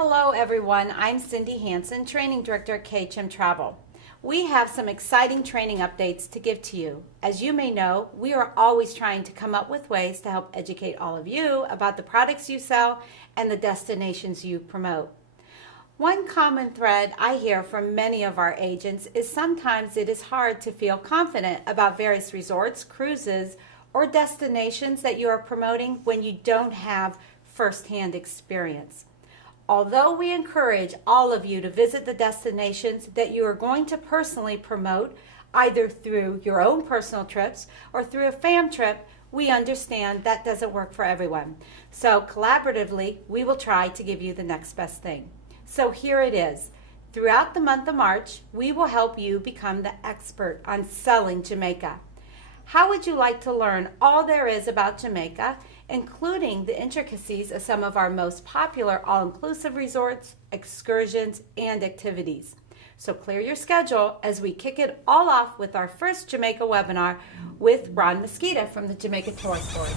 Hello everyone, I'm Cyndi Hansen, Training Director at KHM Travel. We have some exciting training updates to give to you. As you may know, we are always trying to come up with ways to help educate all of you about the products you sell and the destinations you promote. One common thread I hear from many of our agents is sometimes it is hard to feel confident about various resorts, cruises, or destinations that you are promoting when you don't have first-hand experience. Although we encourage all of you to visit the destinations that you are going to personally promote, either through your own personal trips or through a fam trip, we understand that doesn't work for everyone. So collaboratively, we will try to give you the next best thing. So here it is. Throughout the month of March, we will help you become the expert on selling Jamaica. How would you like to learn all there is about Jamaica, including the intricacies of some of our most popular all-inclusive resorts, excursions, and activities? So clear your schedule as we kick it all off with our first Jamaica webinar with Ron Mesquita from the Jamaica Tourist Board.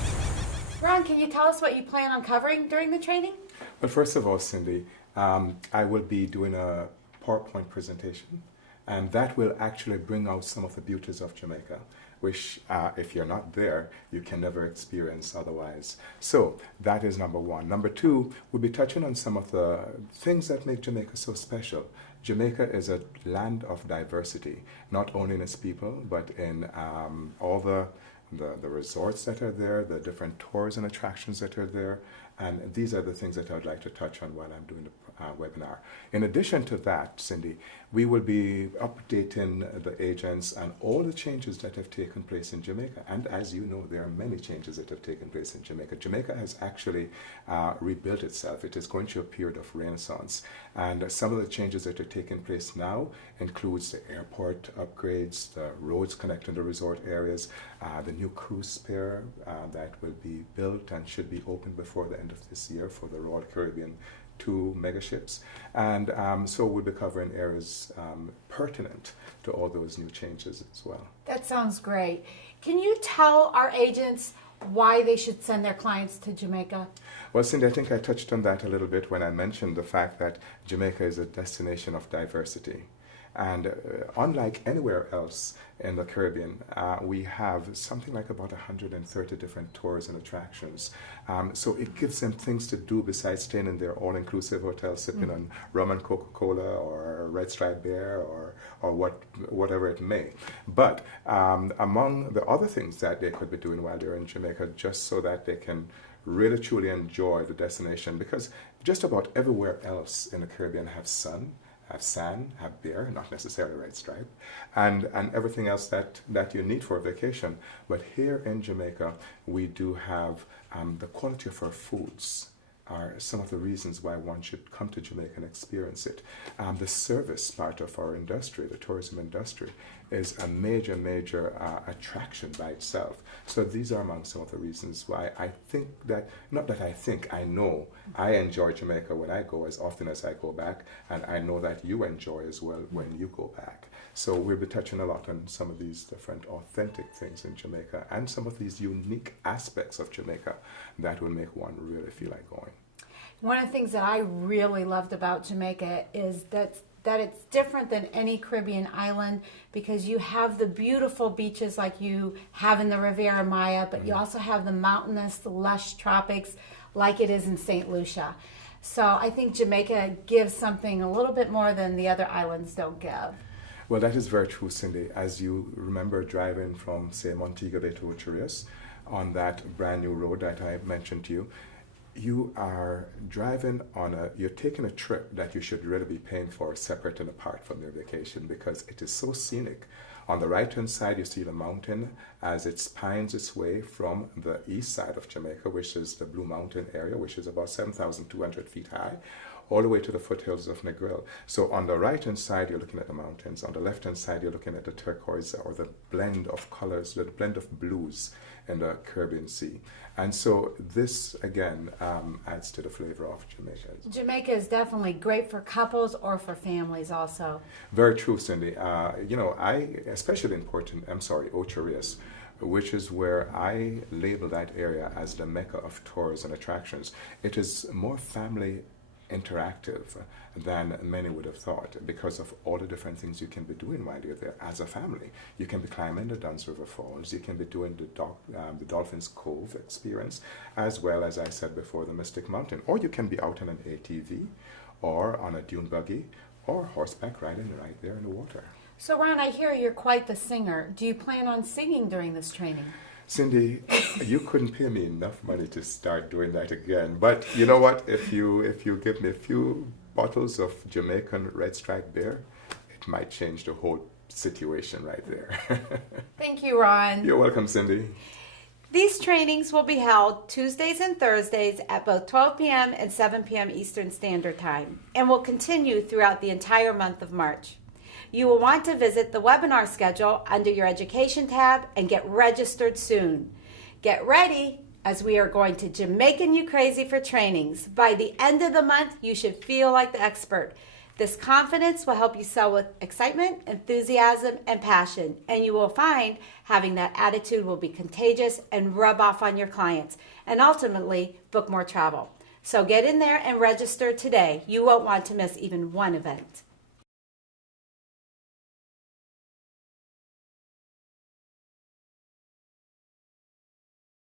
Ron, can you tell us what you plan on covering during the training? Well, first of all, Cyndi, I will be doing a PowerPoint presentation, and that will actually bring out some of the beauties of Jamaica, which if you're not there, you can never experience otherwise. So that is number one. Number two, we'll be touching on some of the things that make Jamaica so special. Jamaica is a land of diversity, not only in its people, but in all the resorts that are there, the different tours and attractions that are there. And these are the things that I would like to touch on while I'm doing the webinar. In addition to that, Cyndi, we will be updating the agents on all the changes that have taken place in Jamaica. And as you know, there are many changes that have taken place in Jamaica. Jamaica has actually rebuilt itself. It is going through a period of renaissance. And some of the changes that are taking place now includes the airport upgrades, the roads connecting the resort areas, the new cruise pier that will be built and should be open before the end of this year for the Royal Caribbean 2 megaships. And so we'll be covering areas pertinent to all those new changes as well. That sounds great. Can you tell our agents why they should send their clients to Jamaica? Well, Cyndi, I think I touched on that a little bit when I mentioned the fact that Jamaica is a destination of diversity. And unlike anywhere else in the Caribbean, we have something like about 130 different tours and attractions. So it gives them things to do besides staying in their all-inclusive hotel, sipping on rum and Coca-Cola or Red Stripe Beer or whatever it may. But among the other things that they could be doing while they're in Jamaica, just so that they can really truly enjoy the destination, because just about everywhere else in the Caribbean have sun, have sand, have beer, not necessarily Red Stripe, and everything else that you need for a vacation. But here in Jamaica, we do have the quality of our foods are some of the reasons why one should come to Jamaica and experience it. The service part of our industry, the tourism industry, is a major attraction by itself. So these are among some of the reasons why I think that, not that I think, I know I enjoy Jamaica when I go as often as I go back, and I know that you enjoy as well when you go back. So we'll be touching a lot on some of these different authentic things in Jamaica and some of these unique aspects of Jamaica that will make one really feel like going. One of the things that I really loved about Jamaica is that it's different than any Caribbean island, because you have the beautiful beaches like you have in the Riviera Maya, but you also have the mountainous, the lush tropics like it is in St. Lucia. So I think Jamaica gives something a little bit more than the other islands don't give. Well, that is very true, Cyndi. As you remember driving from, say, Montego Bay to Ocherius on that brand new road that I mentioned to you, you are driving you're taking a trip that you should really be paying for separate and apart from your vacation, because it is so scenic. On the right-hand side, you see the mountain as it spines its way from the east side of Jamaica, which is the Blue Mountain area, which is about 7,200 feet high, all the way to the foothills of Negril. So on the right-hand side, you're looking at the mountains. On the left-hand side, you're looking at the turquoise, or the blend of colors, the blend of blues in the Caribbean Sea. And so this, again, adds to the flavor of Jamaica. Jamaica is definitely great for couples or for families also. Very true, Cyndi. Especially important, Ocherius, which is where I label that area as the mecca of tours and attractions. It is more family interactive than many would have thought because of all the different things you can be doing while you're there as a family. You can be climbing the Duns River Falls, you can be doing the Dolphins Cove experience, as well as I said before, the Mystic Mountain, or you can be out in an ATV or on a dune buggy or horseback riding right there in the water. So Ron, I hear you're quite the singer. Do you plan on singing during this training? Cindy, you couldn't pay me enough money to start doing that again. But you know what? If you give me a few bottles of Jamaican red stripe beer, it might change the whole situation right there. Thank you, Ron. You're welcome, Cindy. These trainings will be held Tuesdays and Thursdays at both 12 p.m. and 7 p.m. Eastern Standard Time and will continue throughout the entire month of March. You will want to visit the webinar schedule under your Education tab and get registered soon. Get ready, as we are going to Jamaican you crazy for trainings. By the end of the month, you should feel like the expert. This confidence will help you sell with excitement, enthusiasm, and passion, and you will find having that attitude will be contagious and rub off on your clients, and ultimately book more travel. So get in there and register today. You won't want to miss even one event.